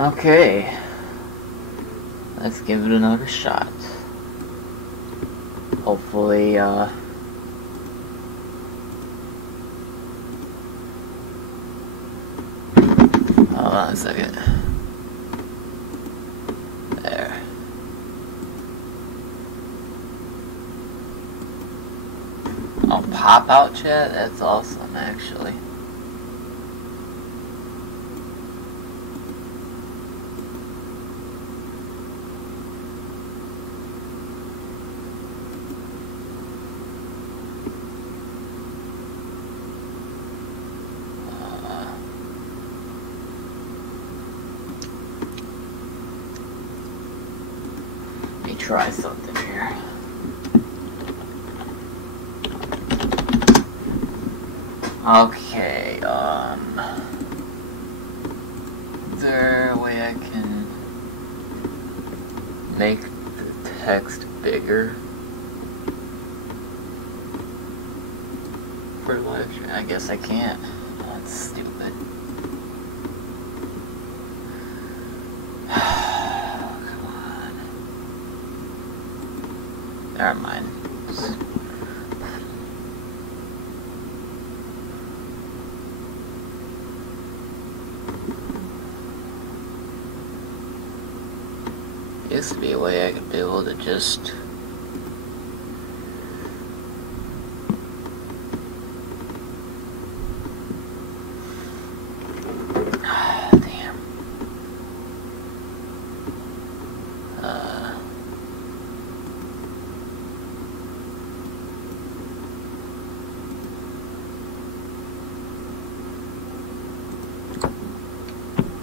Okay, let's give it another shot. Hopefully, hold on a second. There. Oh, pop-out chat? That's awesome, actually. Let me try something here. Okay, is there a way I can make the text bigger for live stream? I guess I can't. That's stupid. Come on. Never mind. Used to be a way I could be able to just damn.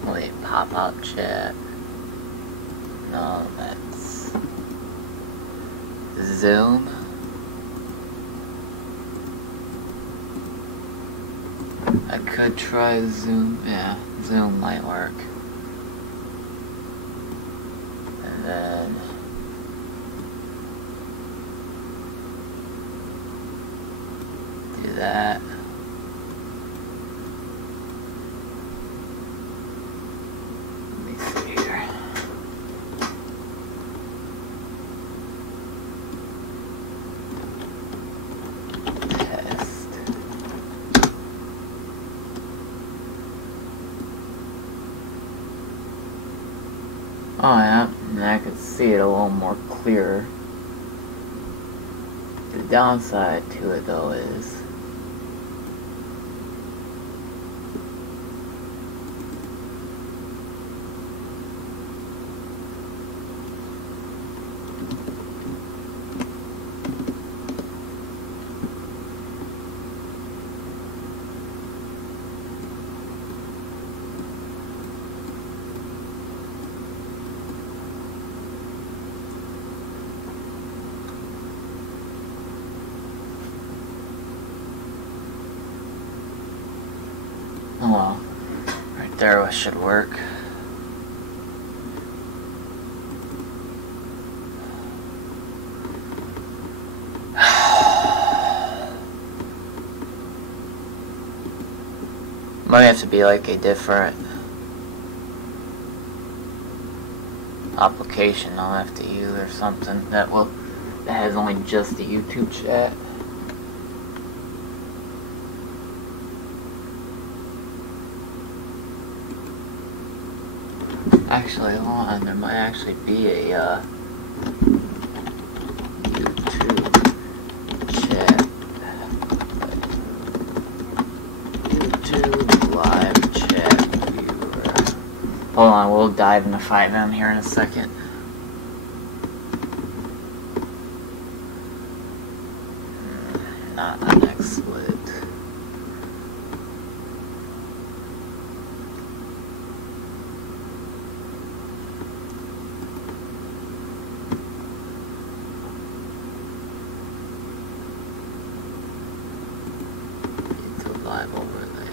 Wait, pop-up chat. No, that's Zoom. I could try Zoom. Yeah, Zoom might work. And then do that. Let me see here. Oh yeah, and I could see it a little more clearer. The downside to it though is oh well, right there should work. Might have to be like a different application I'll have to use or something that has only just the YouTube chat. Actually, hold on, there might actually be a YouTube chat. YouTube live chat viewer. Hold on, we'll dive into FiveM here in a second. Not an XSplit. Live overlay.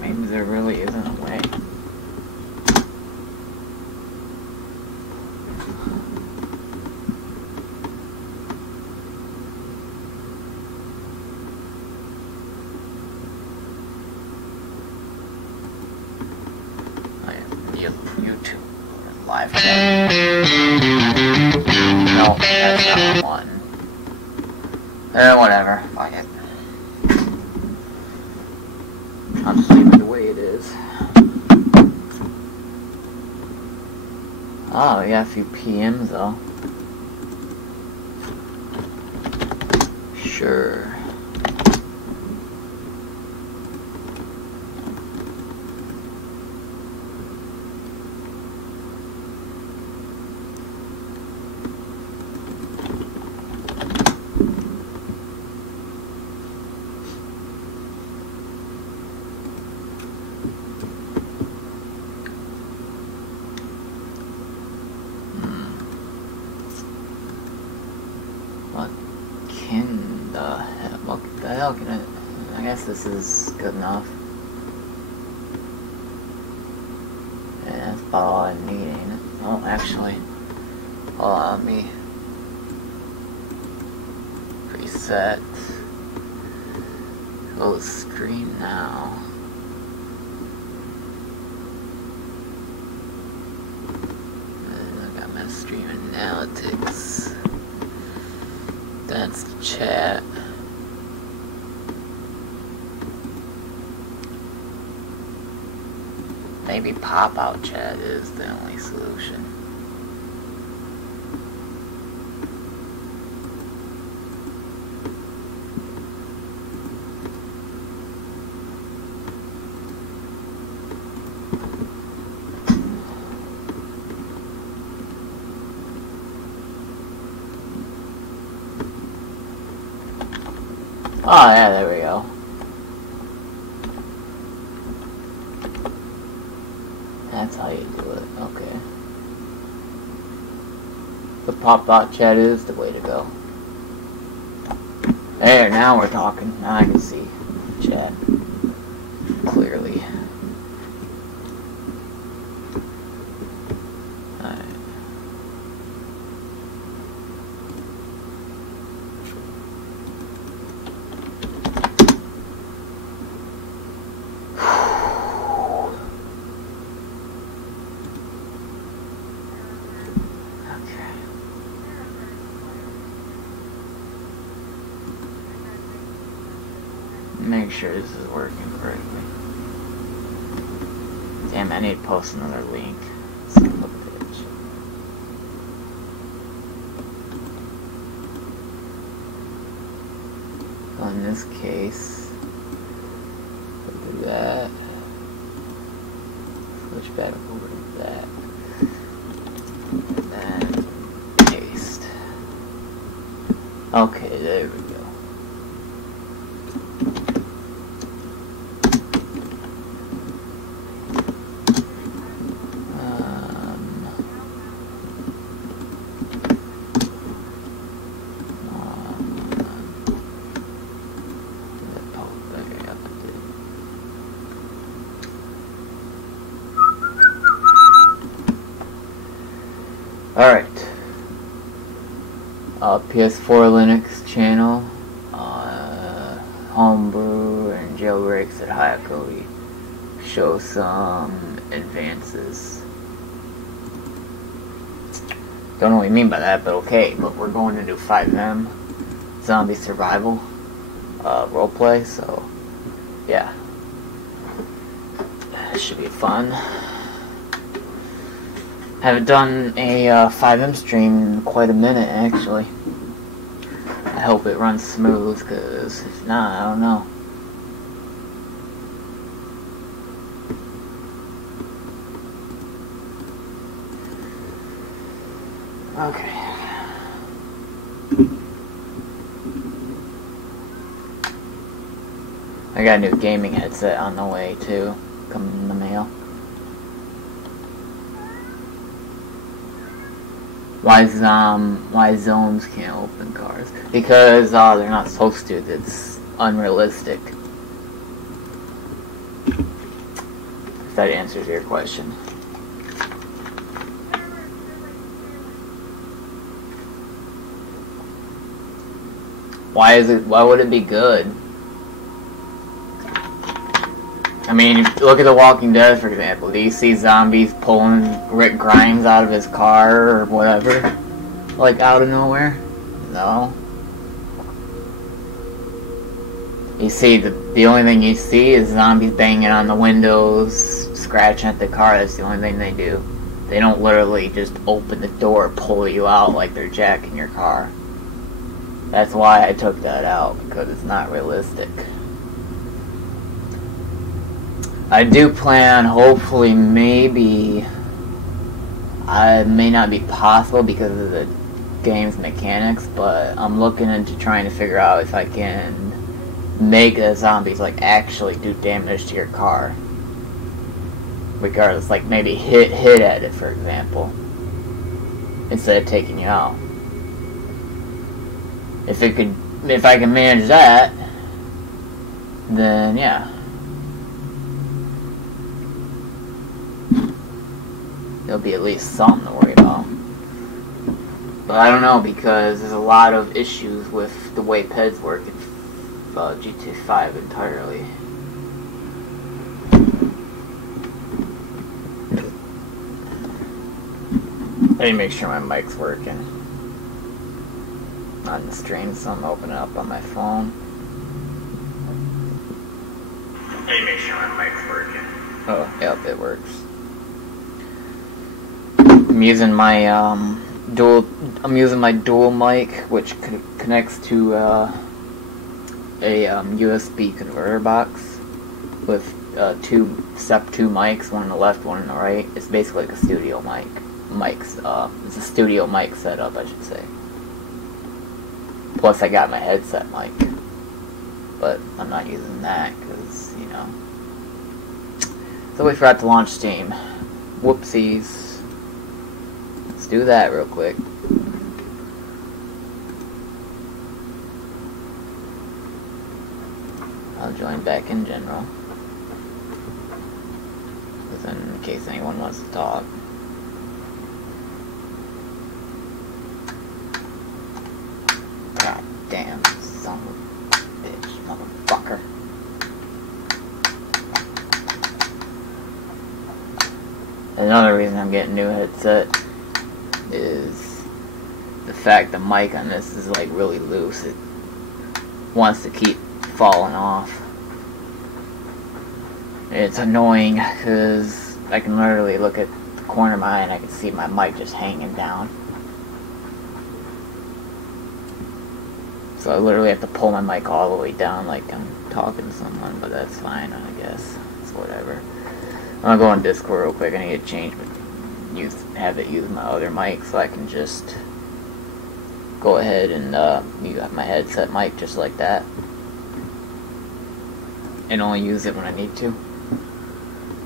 Maybe there really isn't a way. live chat. No, that's not one. Whatever. Fuck it. I'll just leave it the way it is. Oh, we got a few PMs though. Sure. What the hell can I guess this is good enough. Yeah, that's about all I need, ain't it? Oh, actually, hold on, let me preset. Close screen now. And I got my stream analytics. That's the chat. Maybe pop-out chat is the only solution. Oh yeah, there we go. That's how you do it, okay. The pop-out chat is the way to go. There, now we're talking. Now I can see chat clearly. Alright. Make sure this is working correctly. Damn, I need to post another link. Son of a bitch. So in this case, we'll do that. Switch back over to that. And then paste. Okay, there we go. Alright. PS4 Linux channel. Homebrew and jailbreaks at Hayakodi show some advances. Don't know what you mean by that, but okay. But we're going to do FiveM zombie survival roleplay, so yeah. That should be fun. Haven't done a FiveM stream in quite a minute, actually. I hope it runs smooth, because if not, I don't know. Okay. I got a new gaming headset on the way, too, coming in the mail. Why zones can't open cars? Because they're not supposed to. It's unrealistic. If that answers your question. Why would it be good? I mean, look at The Walking Dead, for example. Do you see zombies pulling Rick Grimes out of his car or whatever? Like, out of nowhere? No. You see, the only thing you see is zombies banging on the windows, scratching at the car. That's the only thing they do. They don't literally just open the door, pull you out like they're jacking your car. That's why I took that out, because it's not realistic. I do plan, hopefully, maybe, it may not be possible because of the game's mechanics, but I'm looking into trying to figure out if I can make the zombies like actually do damage to your car. Regardless, like maybe hit at it, for example, instead of taking you out. If I can manage that, then yeah. There'll be at least something to worry about. But I don't know, because there's a lot of issues with the way PEDs work in GTA 5 entirely. I need to make sure my mic's working on the stream, so I'm opening up on my phone. I need to make sure my mic's working. Oh, yep, it works. I'm using my dual mic, which connects to a USB converter box with two mics, one on the left, one on the right. It's basically like a studio mic. It's a studio mic setup, I should say. Plus, I got my headset mic, but I'm not using that because, you know. So we forgot to launch Steam. Whoopsies. Let's do that real quick. I'll join back in general, in case anyone wants to talk. God damn, son of a bitch, motherfucker. Another reason I'm getting a new headset is the fact the mic on this is like really loose. It wants to keep falling off. It's annoying because I can literally look at the corner of my eye and I can see my mic just hanging down. So I literally have to pull my mic all the way down like I'm talking to someone, but that's fine, I guess. It's whatever. I'm gonna go on Discord real quick. I need to change, have it use my other mic so I can just go ahead and use my headset mic just like that. And only use it when I need to.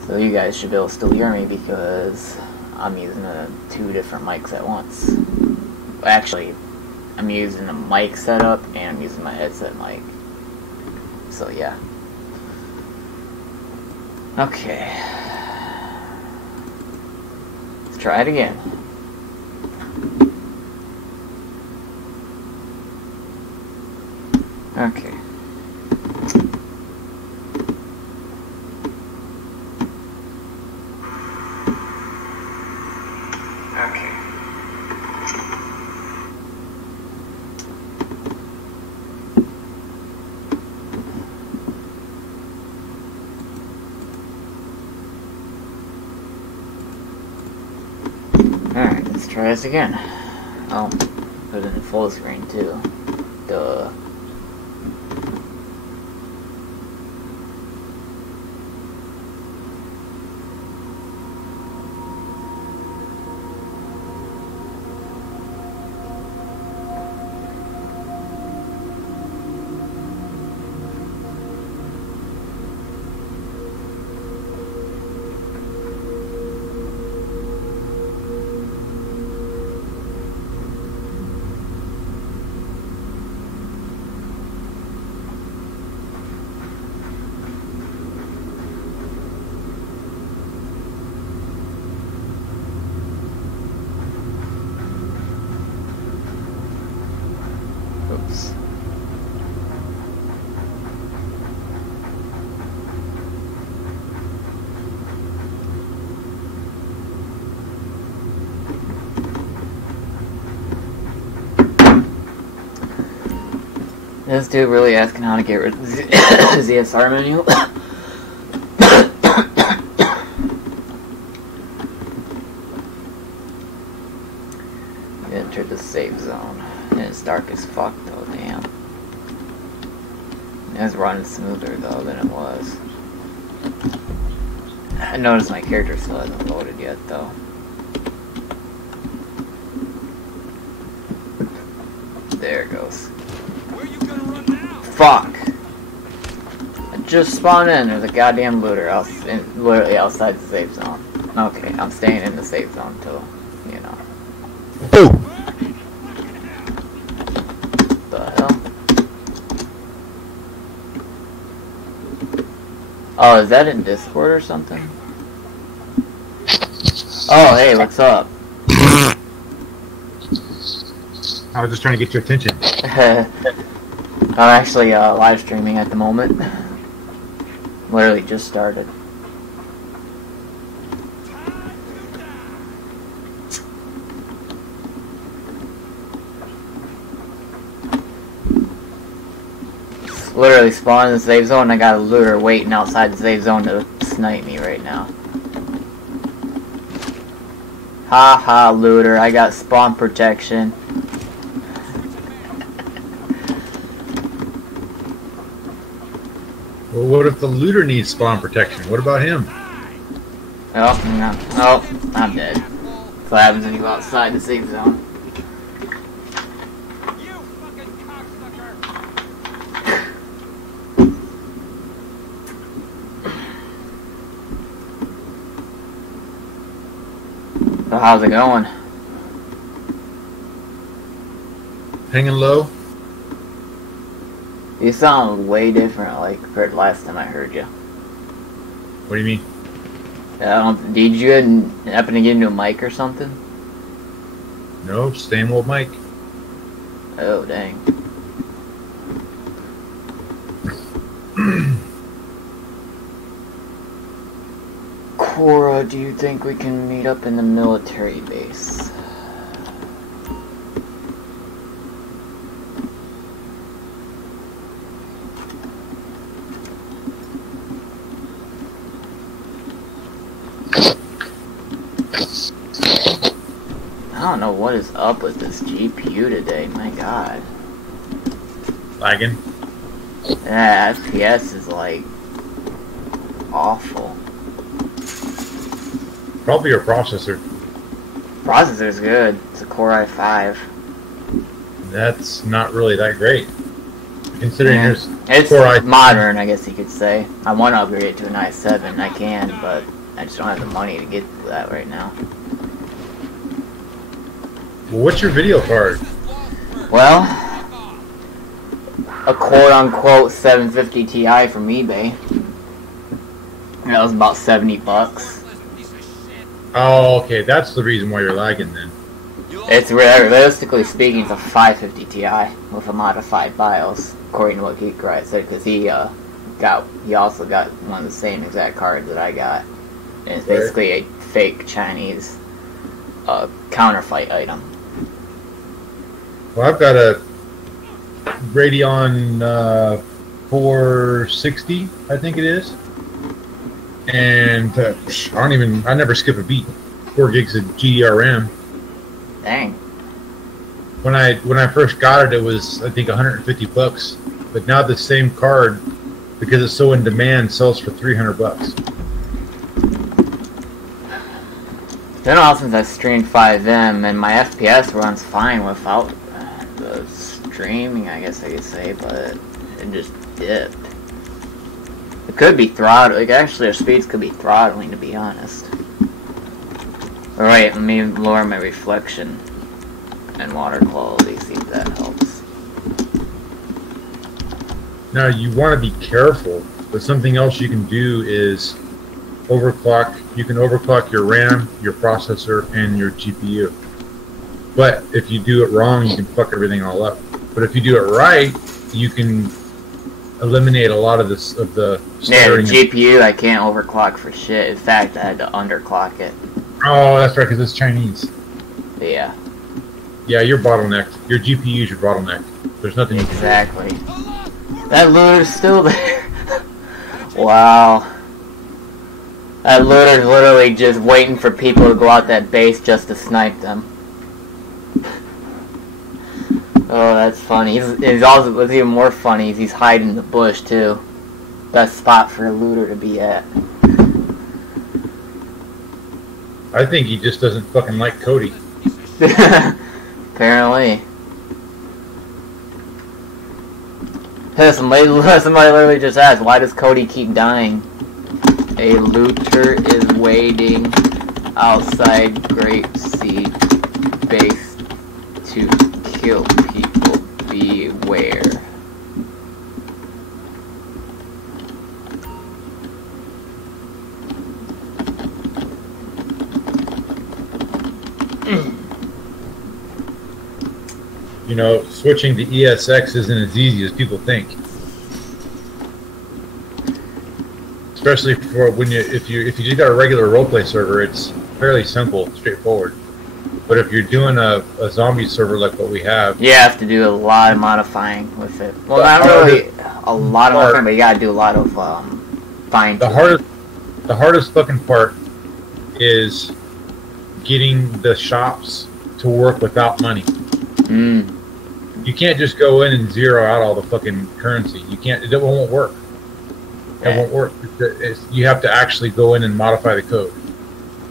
So you guys should be able to still hear me because I'm using two different mics at once. Actually, I'm using a mic setup and I'm using my headset mic. So yeah. Okay. Let's try it again. Okay. Alright, let's try this again. Oh, put it in full screen too. Duh. Oops. This dude really asking how to get rid of the ZSR menu. Enter the safe zone. And it's dark as fuck though, damn. It's running smoother though than it was. I noticed my character still hasn't loaded yet though. There it goes. Where you gonna run now? Fuck! I just spawned in. There's a goddamn looter literally outside the safe zone. Okay, I'm staying in the safe zone till, you know. Boom! The hell? Oh, is that in Discord or something? Oh, hey, what's up? I was just trying to get your attention. I'm actually live streaming at the moment. Literally just started. Literally spawned in the safe zone and I got a looter waiting outside the safe zone to snipe me right now. Ha ha, looter, I got spawn protection. Well, what if the looter needs spawn protection? What about him? Oh, no. Oh, I'm dead. That's what happens when you go outside the safe zone. You fucking cocksucker! So how's it going? Hanging low? You sound way different, like, compared to last time I heard you. What do you mean? Did you happen to get into a mic or something? No, same old Mike. Oh, dang. Cora, do you think we can meet up in the military base? I don't know what is up with this GPU today, my god. Lagging? Yeah, FPS is like awful. Probably your processor. Processor's good. It's a Core i5. That's not really that great. Considering Yeah. there's It's Core i5. modern, I guess you could say. I want to upgrade it to an i7. I can, but I just don't have the money to get to that right now. Well, what's your video card? Well, a quote-unquote 750 Ti from eBay. That was about 70 bucks. Oh, okay, that's the reason why you're lagging then. It's realistically speaking, it's a 550 Ti with a modified BIOS, according to what Geek said, because he also got one of the same exact cards that I got, and it's basically a fake Chinese counterfeit item. Well, I've got a Radeon 460, I think it is. And I never skip a beat. 4 gigs of GDR RAM. Dang. When I first got it, it was I think 150 bucks. But now the same card, because it's so in demand, sells for 300 bucks. It's been a while since I streamed FiveM, and my FPS runs fine without the streaming, I guess I could say, but it just dipped. It could be throttling. Like, actually, our speeds could be throttling, to be honest. Alright, let me lower my reflection and water quality, see if that helps. Now you want to be careful, but something else you can do is overclock. You can overclock your RAM, your processor, and your GPU. But if you do it wrong, you can fuck everything all up. But if you do it right, you can eliminate a lot of the Yeah, the stuttering. GPU I can't overclock for shit. In fact, I had to underclock it. Oh, that's right, because it's Chinese. But yeah. Yeah, you're bottlenecked. Your GPU is your bottleneck. There's nothing you can do. Exactly. That looter's still there. Wow. That looter's literally just waiting for people to go out that base just to snipe them. Oh, that's funny. He's also, what's even more funny is he's hiding in the bush too. Best spot for a looter to be at. I think he just doesn't fucking like Cody. Apparently. Somebody literally just asked, why does Cody keep dying? A looter is waiting outside Grapeseed base to kill people. Beware. You know, switching to ESX isn't as easy as people think. Especially for when if you just got a regular roleplay server, it's fairly simple, straightforward. But if you're doing a zombie server like what we have, you have to do a lot of modifying with it. Well, not really a lot of modifying, but you gotta do a lot of fine tuning. The hardest fucking part is getting the shops to work without money. You can't just go in and zero out all the fucking currency. You can't. It won't work. It won't work. You have to actually go in and modify the code.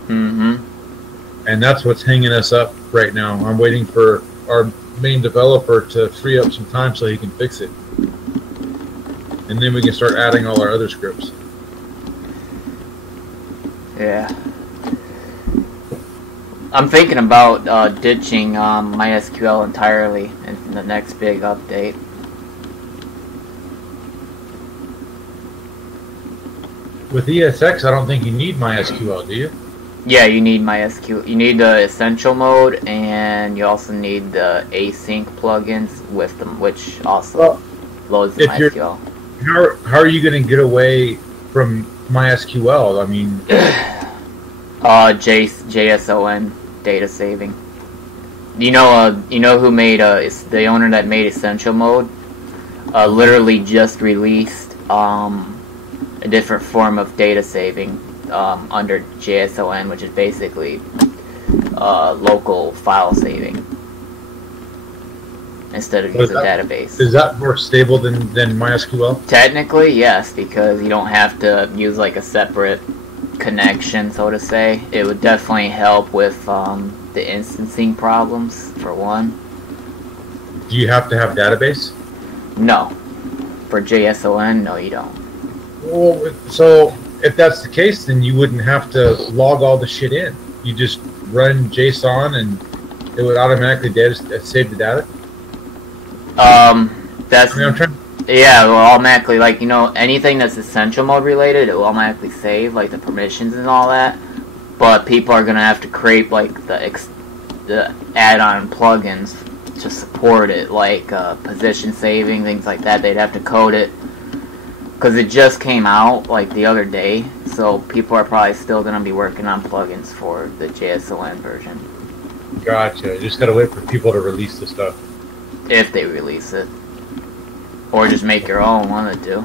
And that's what's hanging us up right now. I'm waiting for our main developer to free up some time so he can fix it. And then we can start adding all our other scripts. Yeah. I'm thinking about ditching MySQL entirely in the next big update. With ESX, I don't think you need MySQL, do you? Yeah, you need MySQL. You need the essential mode, and you also need the async plugins with them, which also loads the MySQL. How are you going to get away from MySQL? I mean, JSON data saving. You know who made the owner that made essential mode? Literally just released a different form of data saving under JSON, which is basically local file saving instead of using a database. Is that more stable than MySQL? Technically, yes, because you don't have to use like a separate connection, so to say. It would definitely help with the instancing problems, for one. Do you have to have database? No. For JSON, no, you don't. Well, so if that's the case, then you wouldn't have to log all the shit in. You just run JSON and it would automatically save the data? That's... I mean, yeah, it will automatically, like, you know, anything that's essential mode related, it will automatically save, like, the permissions and all that. But people are going to have to create, like, the add-on plugins to support it, like position saving, things like that. They'd have to code it. Because it just came out, like, the other day. So people are probably still going to be working on plugins for the JSON version. Gotcha. You just got to wait for people to release the stuff. If they release it. Or just make your own, one of the two.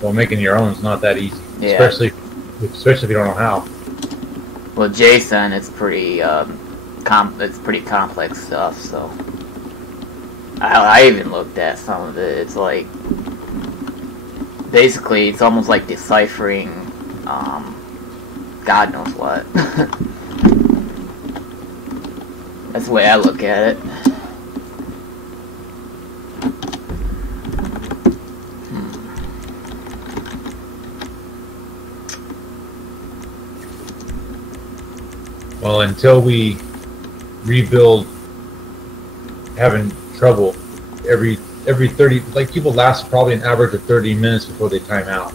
Well, making your own is not that easy. Yeah. Especially if you don't know how. Well, JSON, it's pretty, it's pretty complex stuff, so... I even looked at some of it. It's like... Basically, it's almost like deciphering, God knows what. That's the way I look at it. Well, until we rebuild, having trouble every 30, like people last probably an average of 30 minutes before they time out.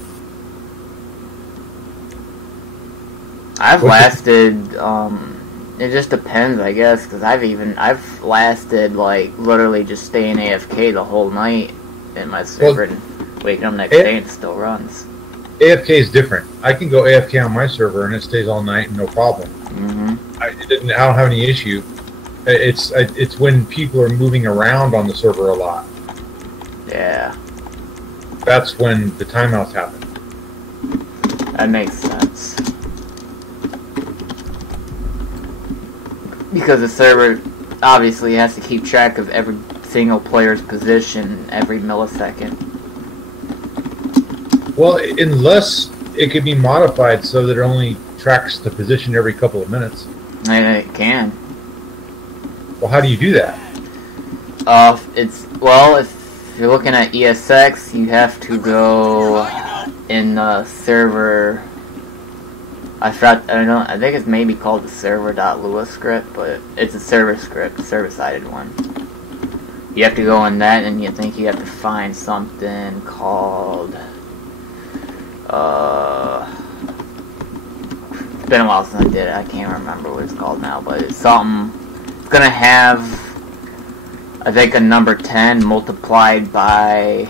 I've lasted, it just depends, I guess, because I've lasted, like, literally just staying AFK the whole night in my server and waking up next day and it still runs. AFK is different. I can go AFK on my server and it stays all night and no problem. Mm-hmm. I don't have any issue. It's when people are moving around on the server a lot. Yeah. That's when the timeouts happen. That makes sense. Because the server obviously has to keep track of every single player's position every millisecond. Well, unless it could be modified so that it only tracks the position every couple of minutes. And it can. Well, how do you do that? If you're looking at ESX, you have to go in the server. I think it's maybe called the server.lua script, but it's a server script, server-sided one. You have to go in that, and you think you have to find something called, it's been a while since I did it, I can't remember what it's called now, but it's something, it's gonna have, I think, a number 10 multiplied by,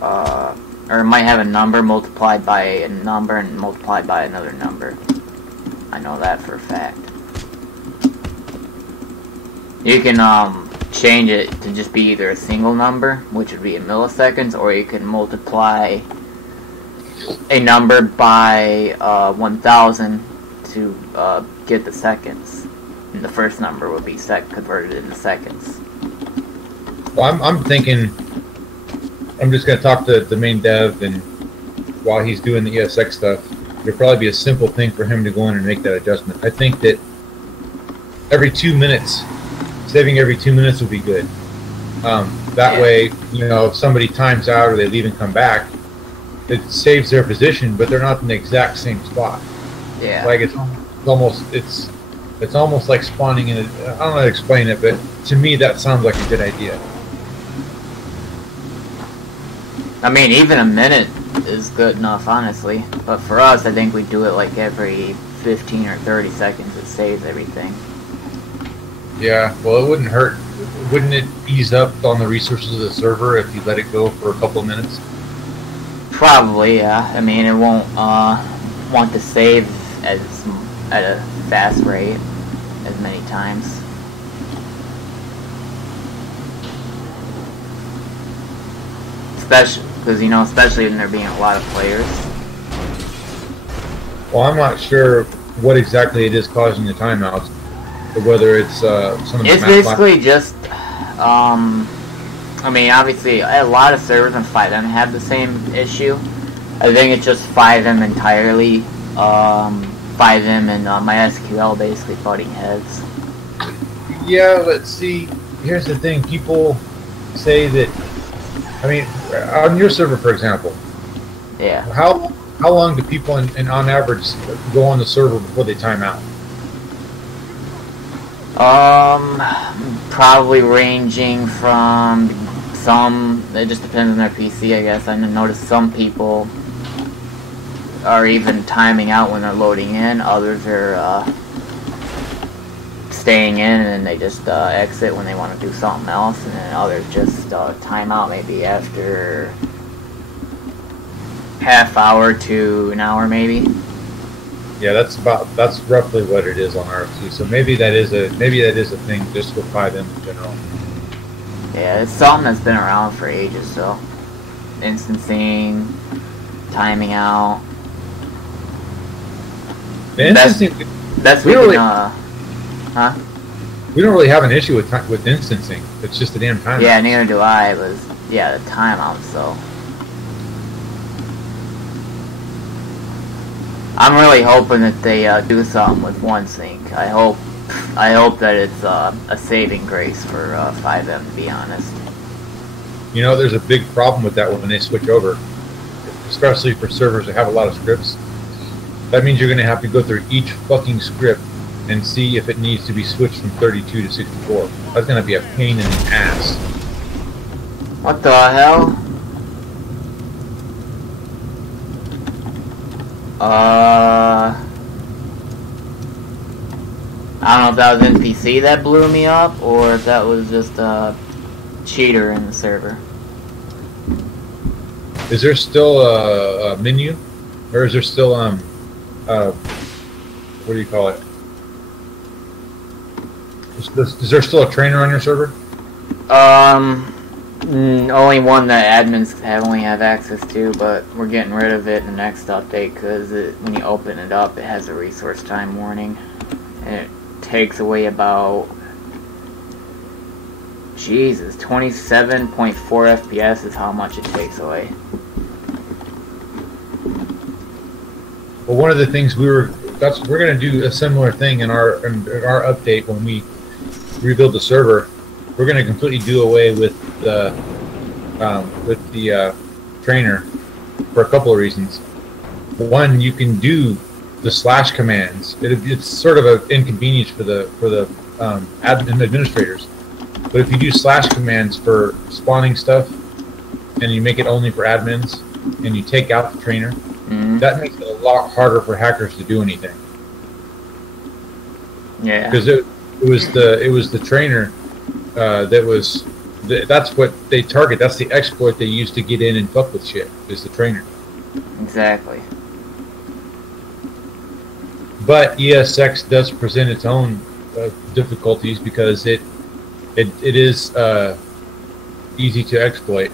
or it might have a number multiplied by a number and multiplied by another number. I know that for a fact. You can change it to just be either a single number, which would be in milliseconds, or you can multiply a number by 1,000 to get the seconds. And the first number would be converted into seconds. Well, I'm thinking I'm just going to talk to the main dev, and while he's doing the ESX stuff, it'll probably be a simple thing for him to go in and make that adjustment. I think that every 2 minutes, saving every 2 minutes would be good. That way, if somebody times out or they leave and come back, it saves their position, but they're not in the exact same spot. Yeah. Like it's almost like spawning in. I don't know how to explain it, but to me that sounds like a good idea. I mean, even a minute is good enough, honestly. But for us, I think we do it like every 15 or 30 seconds. It saves everything. Yeah, well, it wouldn't hurt. Wouldn't it ease up on the resources of the server if you let it go for a couple of minutes? Probably, yeah. I mean, it won't want to save at a fast rate as many times. Especially when there being a lot of players. Well, I'm not sure what exactly it is causing the timeouts, or whether it's some of the. It's basically just, I mean, obviously, a lot of servers on FiveM have the same issue. I think it's just FiveM entirely. FiveM and MySQL basically butting heads. Yeah, let's see. Here's the thing: people say that. I mean, on your server, for example. Yeah. How long do people, on average, go on the server before they time out? Probably ranging from some. It just depends on their PC, I guess. I noticed some people are even timing out when they're loading in. Others are staying in and they just exit when they want to do something else, and then others just time out maybe after half hour to an hour, maybe. Yeah, that's roughly what it is on RFC. So maybe that is a thing just with FiveM in general. Yeah, it's something that's been around for ages. So instancing, timing out. That's really huh? We don't really have an issue with instancing. It's just a damn timeout. Yeah, neither do I. It was the timeout. So I'm really hoping that they do something with OneSync. I hope that it's a saving grace for FiveM, to be honest. There's a big problem with that when they switch over, especially for servers that have a lot of scripts. That means you're going to have to go through each fucking script and see if it needs to be switched from 32 to 64. That's going to be a pain in the ass. What the hell? I don't know if that was NPC that blew me up, or if that was just a cheater in the server. Is there still a menu? Or is there still, what do you call it? Is there still a trainer on your server? Only one that admins only have access to, but we're getting rid of it in the next update because when you open it up, it has a resource time warning, and it takes away about, Jesus, 27.4 FPS is how much it takes away. Well, one of the things we're going to do a similar thing in our update when we rebuild the server. We're going to completely do away with the trainer for a couple of reasons. One, you can do the slash commands. It's sort of an inconvenience for the admin administrators. But if you do slash commands for spawning stuff, and you make it only for admins, and you take out the trainer, that makes it a lot harder for hackers to do anything. Yeah. Because it was the trainer that's what they target. That's the exploit they use to get in and fuck with shit. Is the trainer. Exactly. But ESX does present its own difficulties because it is easy to exploit.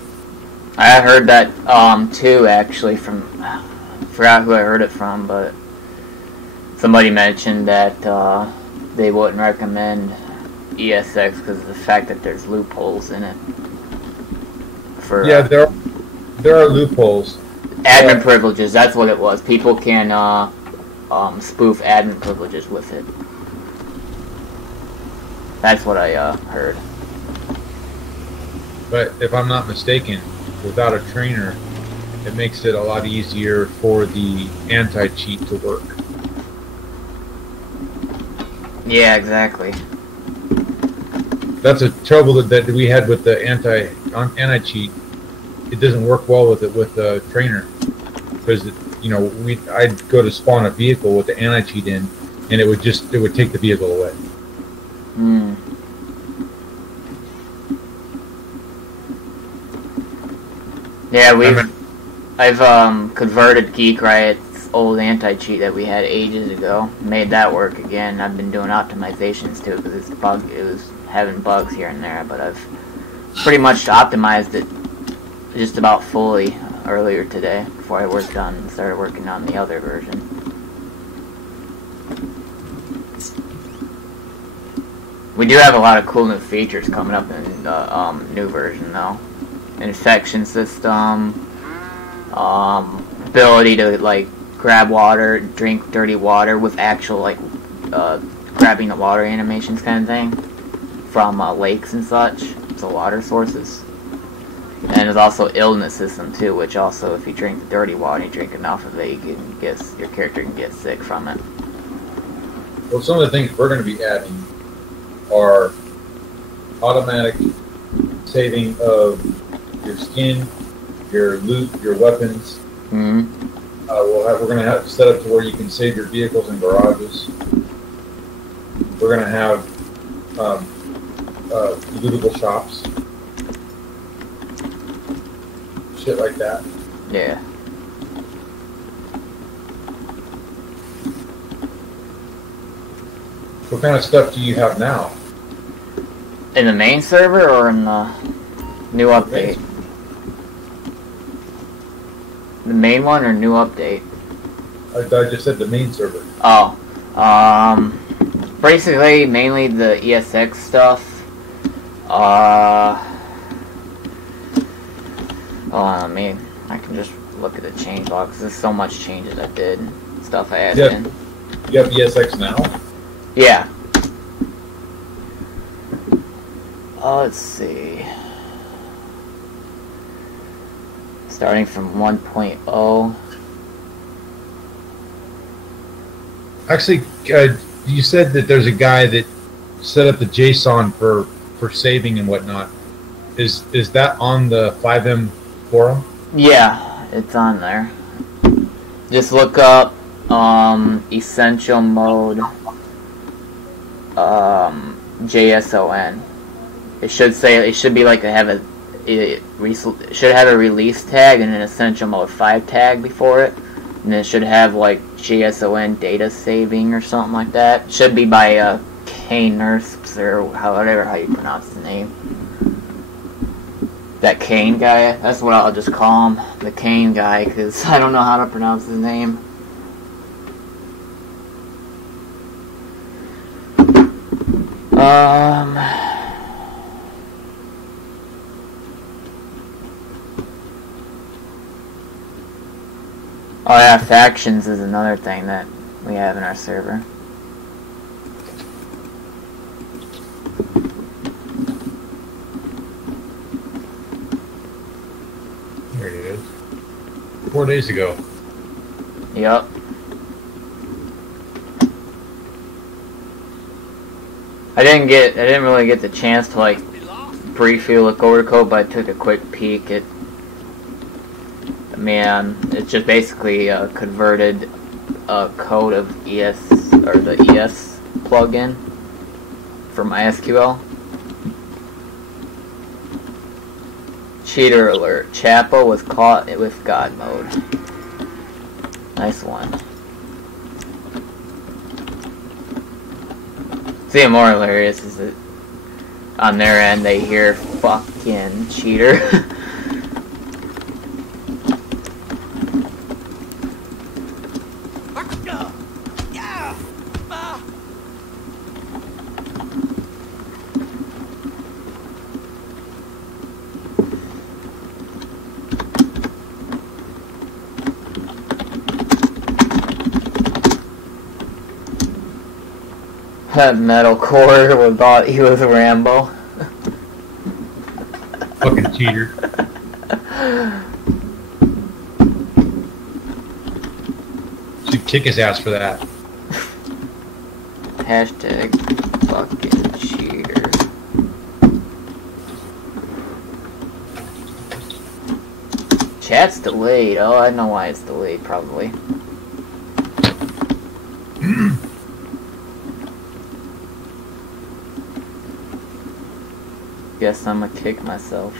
I heard that too, actually, from I forgot who I heard it from, but somebody mentioned that they wouldn't recommend ESX because of the fact that there's loopholes in it. Yeah, there are loopholes. Admin privileges, that's what it was. People can spoof admin privileges with it. That's what I heard. But if I'm not mistaken, without a trainer, it makes it a lot easier for the anti-cheat to work. Yeah, exactly. That's a trouble that we had with the anti-cheat. It doesn't work well with the trainer because I'd go to spawn a vehicle with the anti-cheat in, and it would take the vehicle away. Yeah, I've converted Geek Riot's old anti-cheat that we had ages ago, made that work again. I've been doing optimizations to it because it was having bugs here and there, but I've pretty much optimized it just about fully earlier today before I worked on and started working on the other version. We do have a lot of cool new features coming up in the new version though. Infection system, ability to like grab water, drink dirty water with actual like grabbing the water animations kind of thing from lakes and such, so water sources. And there's also illness system too, which also if you drink the dirty water, you drink enough of it, your character can get sick from it. Well, some of the things we're going to be adding are automatic saving of your skin, your loot, your weapons. Mm-hmm. We're going to have set up to where you can save your vehicles in garages. We're going to have lootable shops, shit like that. Yeah. What kind of stuff do you have now? In the main server or in the new update? The main one or new update? I just said the main server. Oh. Basically, mainly the ESX stuff. I can just look at the change log because there's so much changes I did and stuff I added in. You have ESX now? Yeah. Let's see. Starting from 1.0. Actually, you said that there's a guy that set up the JSON for saving and whatnot. Is that on the FiveM forum? Yeah, it's on there. Just look up essential mode JSON. It should be like it should have a release tag and an essential mode 5 tag before it, and it should have like JSON data saving or something like that. It should be by Kane Nurse, or however how you pronounce the name. That Kane guy, that's what I'll just call him, the Kane guy, because I don't know how to pronounce his name. Oh yeah, factions is another thing that we have in our server. There it is. 4 days ago. Yep. I didn't really get the chance to like briefly look over the code, but I took a quick peek at. Man, it's just basically a converted code of ES, or the ES plugin for MySQL. Cheater alert. Chapo was caught with God mode. Nice one. See, more hilarious is that on their end they hear fucking cheater. That metalcore thought he was Rambo. Fucking cheater. Should kick his ass for that. Hashtag fucking cheater. Chat's delayed. Oh, I know why it's delayed, probably. Guess I'm gonna kick myself.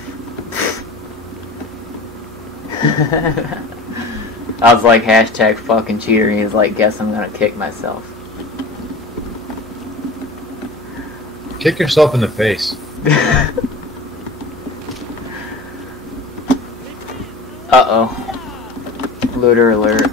I was like, hashtag fucking cheater, and he's like, guess I'm gonna kick myself. Kick yourself in the face. Uh-oh. Looter alert.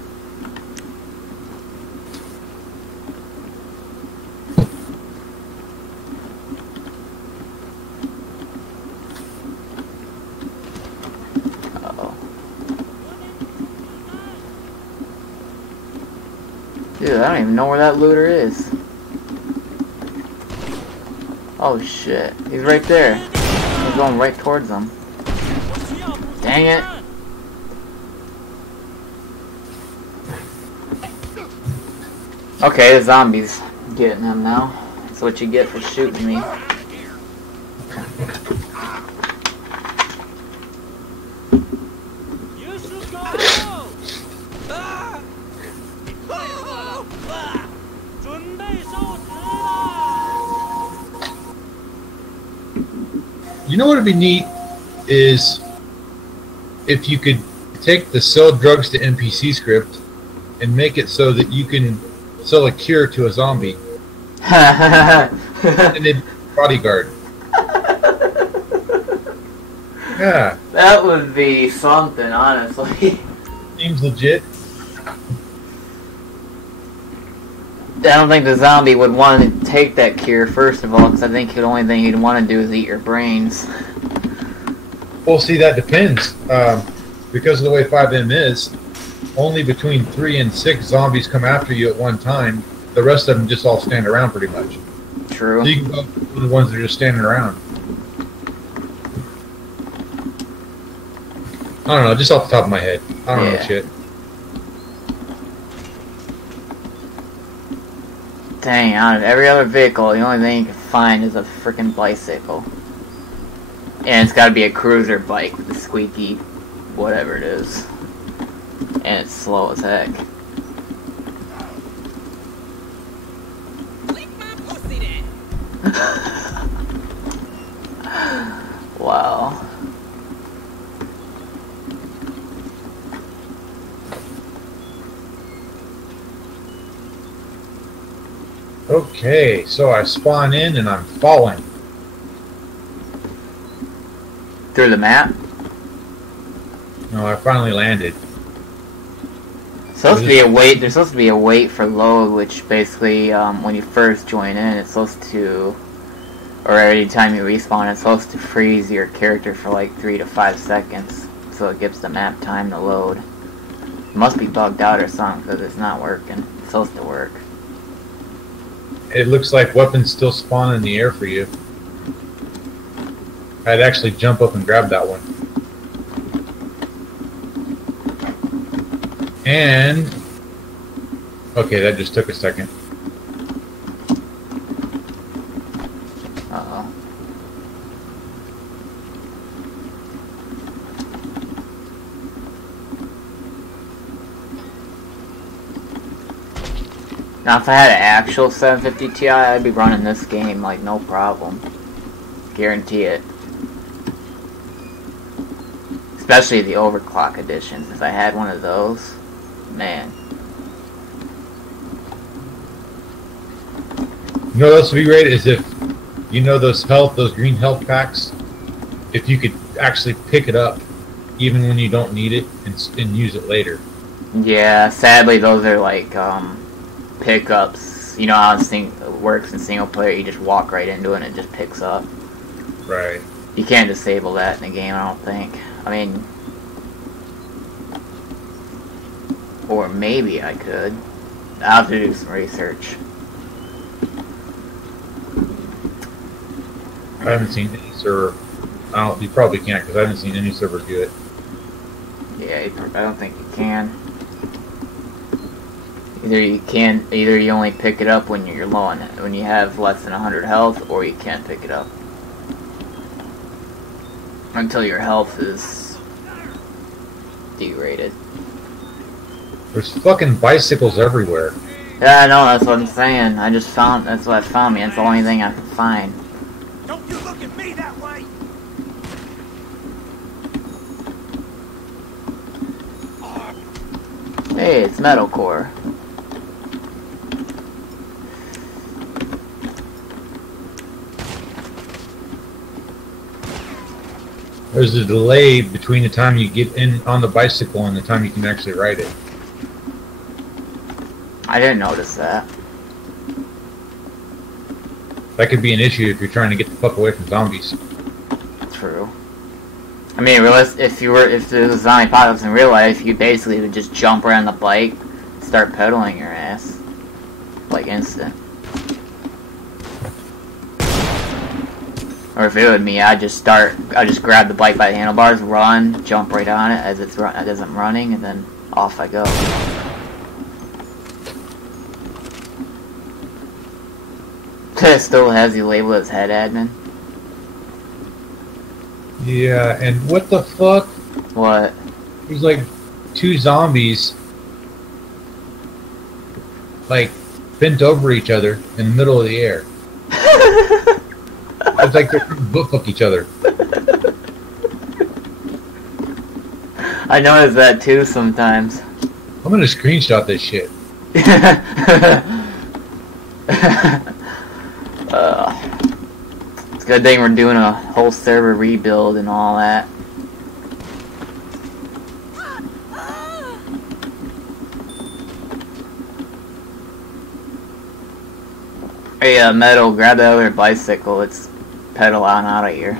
Dude, I don't even know where that looter is. Oh shit, he's right there. He's going right towards him. Dang it. Okay, the zombie's getting him now. That's what you get for shooting me. You know what would be neat is if you could take the sell drugs to NPC script and make it so that you can sell a cure to a zombie. And then bodyguard. Yeah. That would be something, honestly. Seems legit. I don't think the zombie would want to take that cure, first of all, because I think the only thing he'd want to do is eat your brains. Well, see, that depends. Because of the way FiveM is, only between 3 and 6 zombies come after you at one time. The rest of them just all stand around pretty much. True. So you can go for the ones that are just standing around. I don't know, just off the top of my head. I don't know shit. Dang, out of every other vehicle, the only thing you can find is a freaking bicycle. And it's gotta be a cruiser bike with a squeaky whatever it is. And it's slow as heck. Wow. Okay, so I spawn in and I'm falling. Through the map? No, I finally landed. Supposed to be a wait. There's supposed to be a wait for load, which basically, when you first join in, it's supposed to, or any time you respawn, it's supposed to freeze your character for like 3 to 5 seconds, so it gives the map time to load. It must be bugged out or something because it's not working. It's supposed to work. It looks like weapons still spawn in the air for you. I'd actually jump up and grab that one. And okay, that just took a second. Uh-oh. Now, if I had an actual 750 Ti, I'd be running this game like no problem. Guarantee it. Especially the overclock editions. If I had one of those, man. You know what else would be great is if, you know, those green health packs, if you could actually pick it up even when you don't need it and use it later. Yeah, sadly those are like pickups. You know how it works in single player, you just walk right into it and it just picks up. Right. You can't disable that in the game, I don't think. I mean, or maybe I could. I'll have to do some research. I haven't seen any server. You probably can't because I haven't seen any server do it. Yeah, I don't think you can. Either you only pick it up when you're low on it, when you have less than 100 health, or you can't pick it up until your health is degraded. There's fucking bicycles everywhere. Yeah, I know, that's what I'm saying. That's what I found me. It's the only thing I could find. Don't you look at me that way! Hey, it's metalcore. There's a delay between the time you get in on the bicycle and the time you can actually ride it. I didn't notice that. That could be an issue if you're trying to get the fuck away from zombies. True. I mean, if there was a zombie apocalypse in real life, you basically would just jump around the bike, start pedaling your ass, like instant. Or if it was me, I'd just grab the bike by the handlebars, run, jump right on it as I'm running, and then off I go. It still has you labeled as head admin. Yeah, and what the fuck? What? There's like 2 zombies, like, bent over each other in the middle of the air. It's like they're trying to butt fuck each other. I notice that too sometimes. I'm gonna screenshot this shit. It's a good thing we're doing a whole server rebuild and all that. Hey, Metal, grab that other bicycle. Let's pedal on out of here.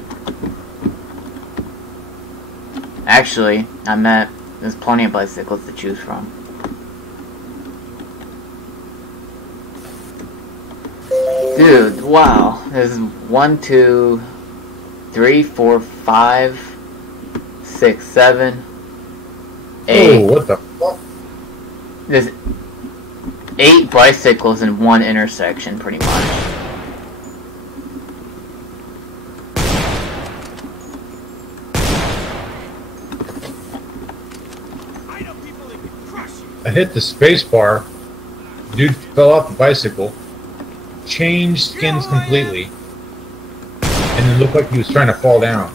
Actually, there's plenty of bicycles to choose from. Dude, wow. There's 1, 2, 3, 4, 5, 6, 7, 8. Oh, what the fuck? There's 8 bicycles in one intersection, pretty much. I hit the space bar. Dude fell off the bicycle, changed skins completely, and it looked like he was trying to fall down.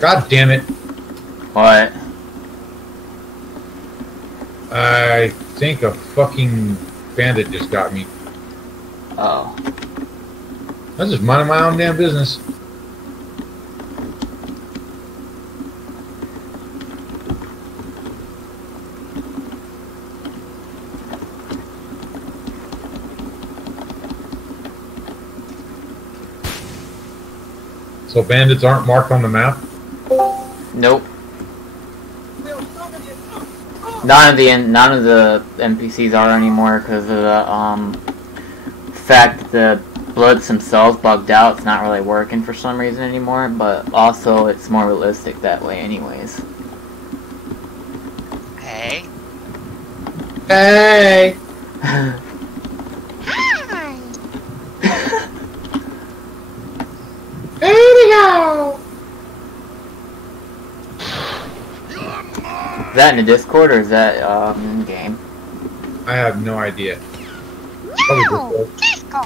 God damn it. What? I think a fucking bandit just got me. Oh. I was just minding my own damn business. So bandits aren't marked on the map? Nope. None of the NPCs are anymore because of the fact that the bloods themselves bugged out. It's not really working for some reason anymore, but also it's more realistic that way anyways. Hey. Hey! Hi. There we go! Is that in the Discord or is that in game? I have no idea. No, Disco.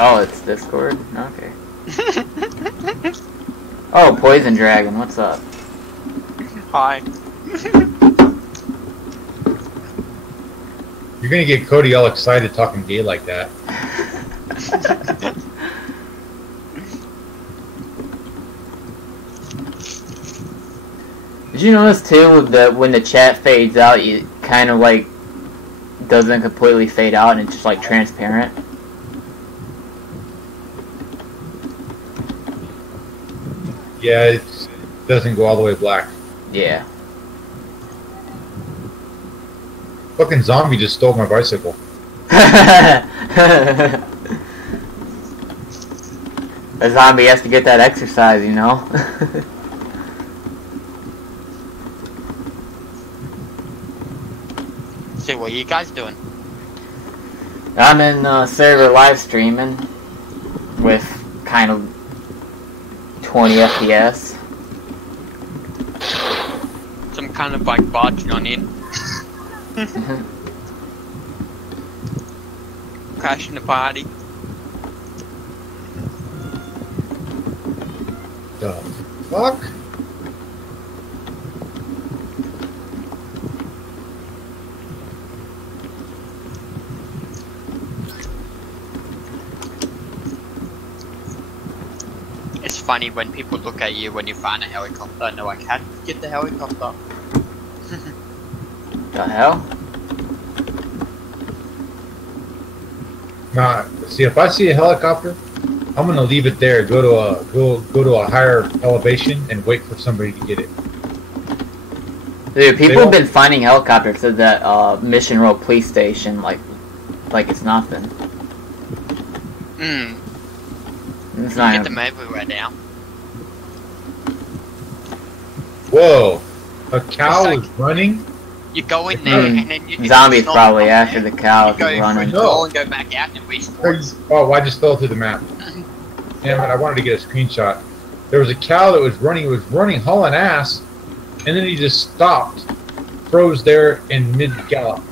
Oh, it's Discord? Okay. Oh, Poison Dragon, what's up? Hi. You're gonna get Cody all excited talking gay like that. Did you notice too that when the chat fades out, it kind of like doesn't completely fade out and it's just like transparent? Yeah, it doesn't go all the way black. Yeah. Fucking zombie just stole my bicycle. A zombie has to get that exercise, you know? So what are you guys doing? I'm in server live streaming with kind of 20 FPS. Some kind of like barging on in. Crashing the party. The fuck? It's funny when people look at you when you find a helicopter and they're like, how did you get the helicopter? The hell? See, if I see a helicopter, I'm gonna leave it there, go to a higher elevation, and wait for somebody to get it. Dude, people have been finding helicopters at that Mission Row police station like it's nothing. Hmm. It's You not get even- them everywhere now. Whoa! A cow It's like- is running? You go in there and then you... Zombies it's not probably from after there. the cow You if go he's through running. the door and go back out and respawn. Oh, I just fell through the map. Damn it, I wanted to get a screenshot. There was a cow that was running hauling ass, and then he just stopped, froze there in mid-gallop.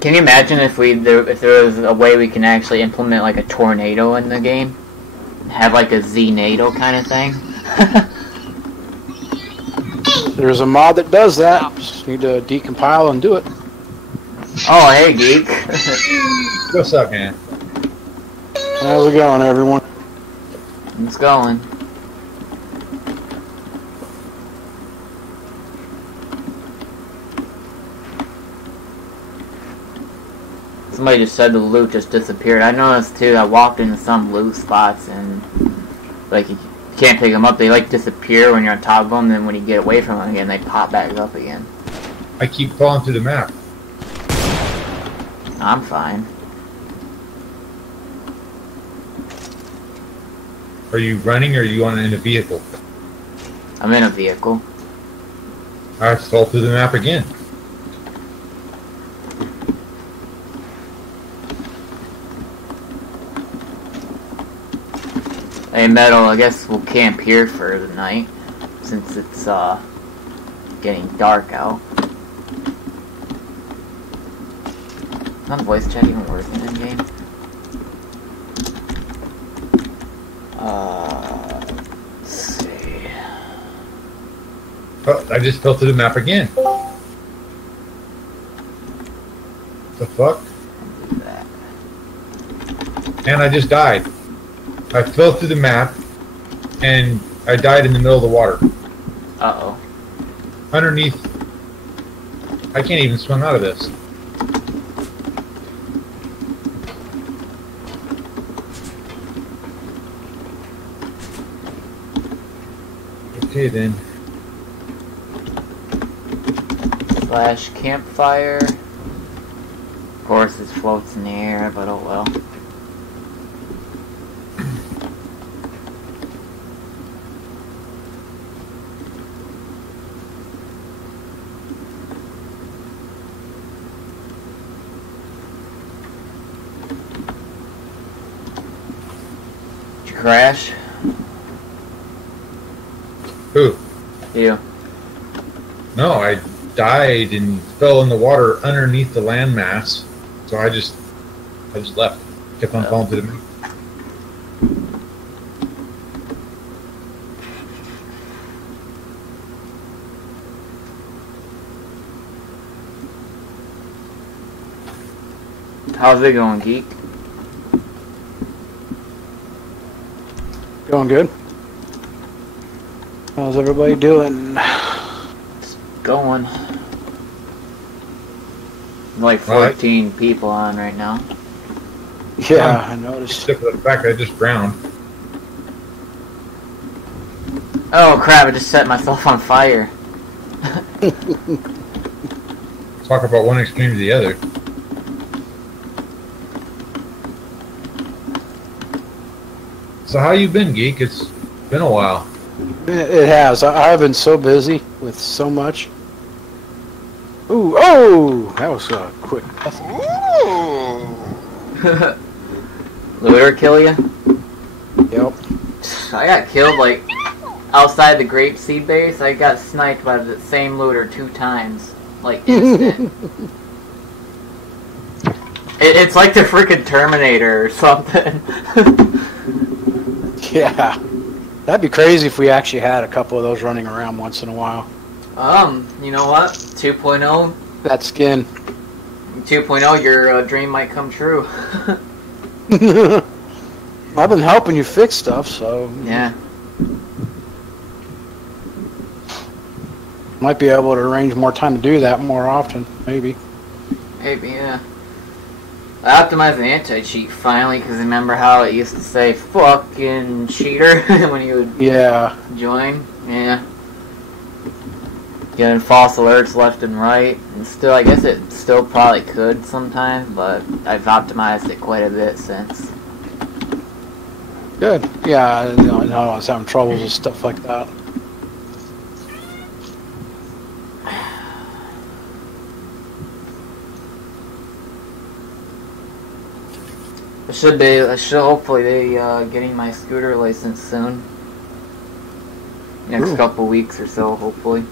Can you imagine if there was a way we can actually implement like a tornado in the game? Have like a Z-NATO kind of thing? There's a mod that does that. Just need to decompile and do it. Oh, hey, geek. What's up, man? How's it going, everyone? It's going. Somebody just said the loot just disappeared. I noticed too. I walked into some loot spots and like you can't pick them up. They like disappear when you're on top of them. Then when you get away from them again, they pop back up again. I keep falling through the map. I'm fine. Are you running or are you in a vehicle? I'm in a vehicle. I fell through the map again. Hey, Metal, I guess we'll camp here for the night, since it's, getting dark out. Not voice chat even working in game. Let's see. Oh, I just fell through the map again. The fuck? That. And I just died. I fell through the map, and I died in the middle of the water. Uh-oh. Underneath. I can't even swim out of this. Okay then. Slash campfire. Of course, it floats in the air, but oh well. Did you crash? Who? You. No, I died and fell in the water underneath the landmass. So I just left. Kept on falling through the map. How's it going, Geek? Going good. How's everybody doing? Going. Like 14 people on right now. Yeah, I noticed. Except for the fact that I just drowned. Oh crap, I just set myself on fire. Talk about one extreme to the other. So how you been, Geek? It's been a while. It has. I've been so busy with so much. Ooh, oh! That was quick. Ooh. Looter kill ya? Yep. I got killed like outside the grapeseed base. I got sniped by the same looter 2 times. Like instant. It's like the freaking Terminator or something. Yeah. That'd be crazy if we actually had a couple of those running around once in a while. You know what? 2.0. That skin. 2.0, your dream might come true. I've been helping you fix stuff, so... Yeah. Might be able to arrange more time to do that more often, maybe. Maybe, yeah. I optimized the anti-cheat finally, because remember how it used to say fucking cheater when you would join? Yeah. Getting false alerts left and right. And still, I guess it still probably could sometimes, but I've optimized it quite a bit since. Good. Yeah, I was having troubles with stuff like that. I should hopefully be getting my scooter license soon. Next couple weeks or so, hopefully.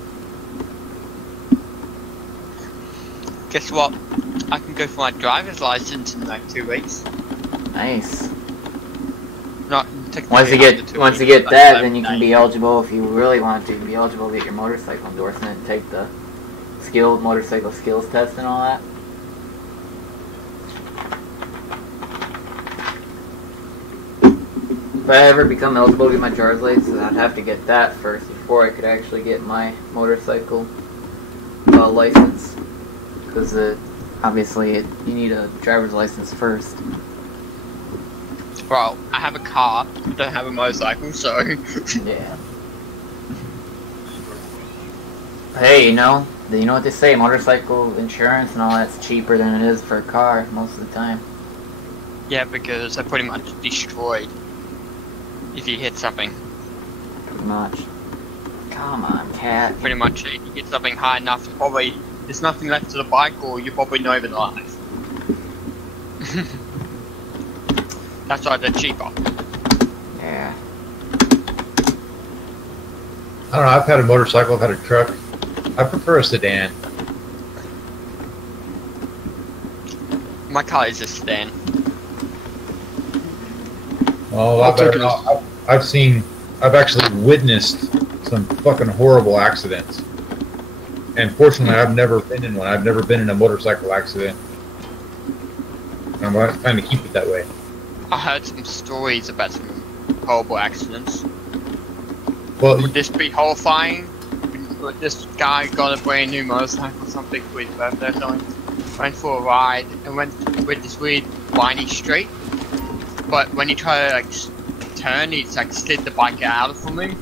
Guess what? I can go for my driver's license in like 2 weeks. Nice. Not Once you get that, then you can be eligible if you really want to be eligible to get your motorcycle endorsement and take the motorcycle skills test and all that. If I ever become eligible to get my driver's license, I'd have to get that first before I could actually get my motorcycle license. Because obviously you need a driver's license first. Well, I have a car, don't have a motorcycle, so... Yeah. Hey, you know what they say, motorcycle insurance and all that's cheaper than it is for a car most of the time. Yeah, because they're pretty much destroyed if you hit something. Pretty much. Come on, cat. Pretty much, if you hit something high enough, there's nothing left to the bike, or you're probably not even alive. That's why they're cheaper. Yeah. I don't know, I've had a motorcycle, I've had a truck. I prefer a sedan. My car is just thin. Well, a lot better. I've actually witnessed some fucking horrible accidents. And fortunately, I've never been in one. I've never been in a motorcycle accident. I'm trying to keep it that way. I heard some stories about some horrible accidents. Well, Would this be horrifying? Would this guy got a brand new motorcycle or something for his birthday or something? Went for a ride and went with this weird windy street. But when he tried to like turn, he like slid the bike out from him.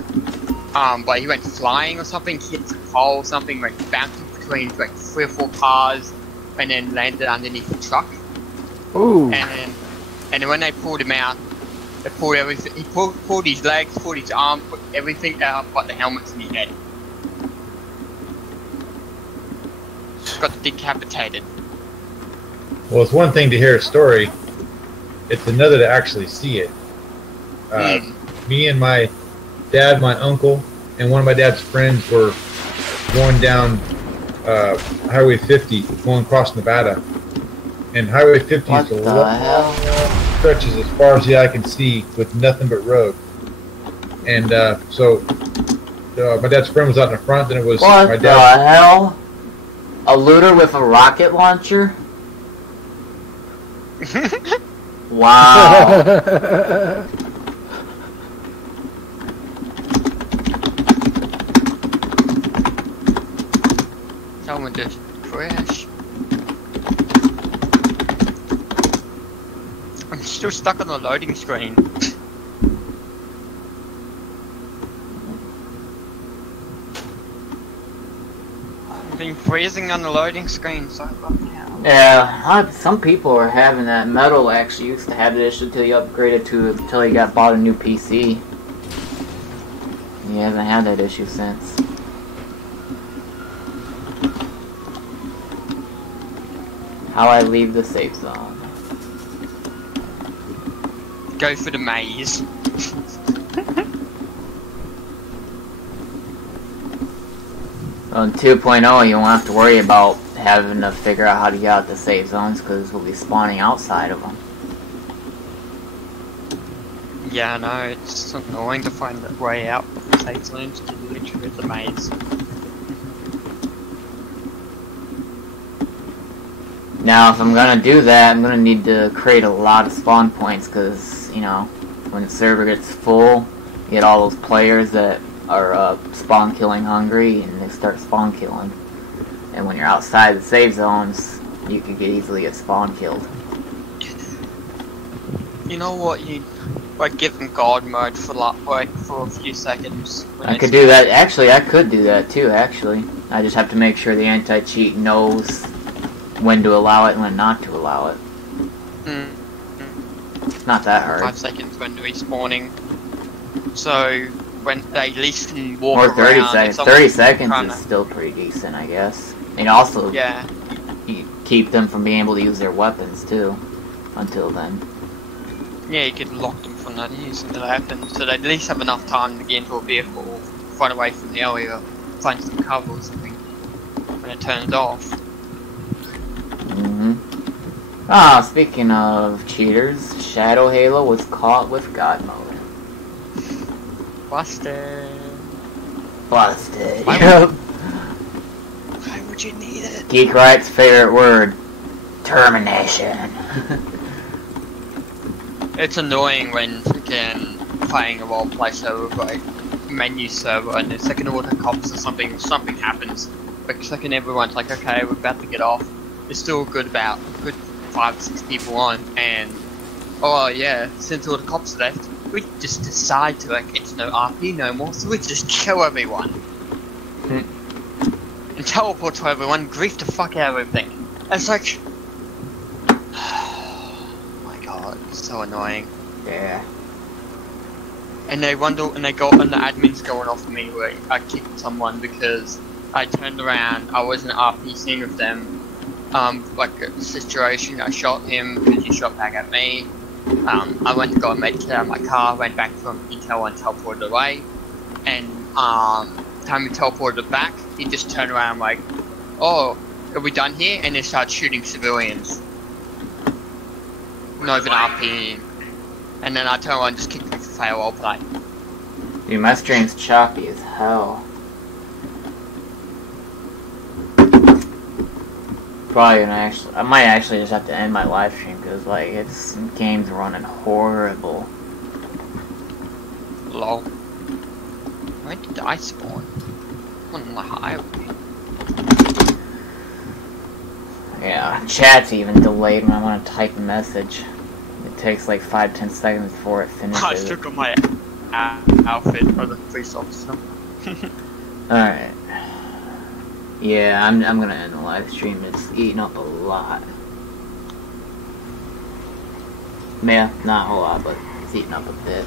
But he went flying or something, hit the pole or something, like bouncing between like 3 or 4 cars, and then landed underneath the truck. Ooh. And then when they pulled him out, they pulled everything. He pulled his legs, pulled his arm, put everything out but the helmets in his head. Got decapitated. well, it's one thing to hear a story. It's another to actually see it. Me and my dad, my uncle, and one of my dad's friends were going down Highway 50, going across Nevada. And Highway 50 What is a the long hell? stretches as far as the eye can see with nothing but road. And so my dad's friend was out in the front, and it was What my the dad. hell? A looter with a rocket launcher? Wow. Someone just crashed. I'm still stuck on the loading screen. I've been freezing on the loading screen, so Yeah, some people are having that. Metal actually used to have the issue until he upgraded until he bought a new PC. He hasn't had that issue since. How I leave the safe zone. go for the maze. On 2.0, you won't have to worry about having to figure out how to get out the safe zones because we'll be spawning outside of them. Yeah, I know, it's annoying to find the way out of the safe zones to literally the maze. Now, if I'm gonna do that, I'm gonna need to create a lot of spawn points because, you know, when the server gets full, you get all those players that are spawn killing hungry and they start spawn killing. And when you're outside the safe zones, you could easily get spawn killed. You know what, you like give them God mode for like for a few seconds. I could do that. Actually, I could do that too, actually. I just have to make sure the anti-cheat knows when to allow it and when not to allow it. It's not that hard. 5 seconds when respawning. So when they at least can walk Or 30 around. seconds. 30 seconds is still pretty decent, I guess. And also, yeah, you keep them from being able to use their weapons too, until then. yeah, you could lock them from not using the weapons, so they at least have enough time to get into a vehicle, run away from the area, find some cover or something when it turns off. Speaking of cheaters, Shadow Halo was caught with God mode. Busted. Busted. Why Yep. Why would you need it? Geek Right's favorite word. Termination. It's annoying when freaking playing a roleplay server like menu server and the second order cops or something happens. Like second everyone's like, okay, we're about to get off. There's still good 5 or 6 people on, and oh yeah, since all the cops left, we just decide to like it's no RP no more, so we just kill everyone. And teleport to everyone, grief the fuck out of everything. It's like oh my god, it's so annoying. Yeah. And they wonder, and they go, and the admin's going off me where I kicked someone because I turned around, I wasn't RPCing with them. Like a situation, I shot him and he shot back at me. I went to go and medkit out of my car, went back to him, intel and teleported away. And time we teleported back, he just turned around like, oh, are we done here? And then started shooting civilians. not even RPing. And then I turn around and just kick me for farewell play. Dude, my stream's choppy as hell. Probably gonna I might actually just have to end my live stream because like it's game's running horrible. Lol. Where did I spawn? On the highway. Yeah, chat's even delayed when I want to type a message. It takes like 5-10 seconds before it finishes. I took on my outfit for the police officer. Alright. Yeah, I'm gonna end the live stream. It's eating up a lot. Yeah, not a whole lot, but it's eating up a bit.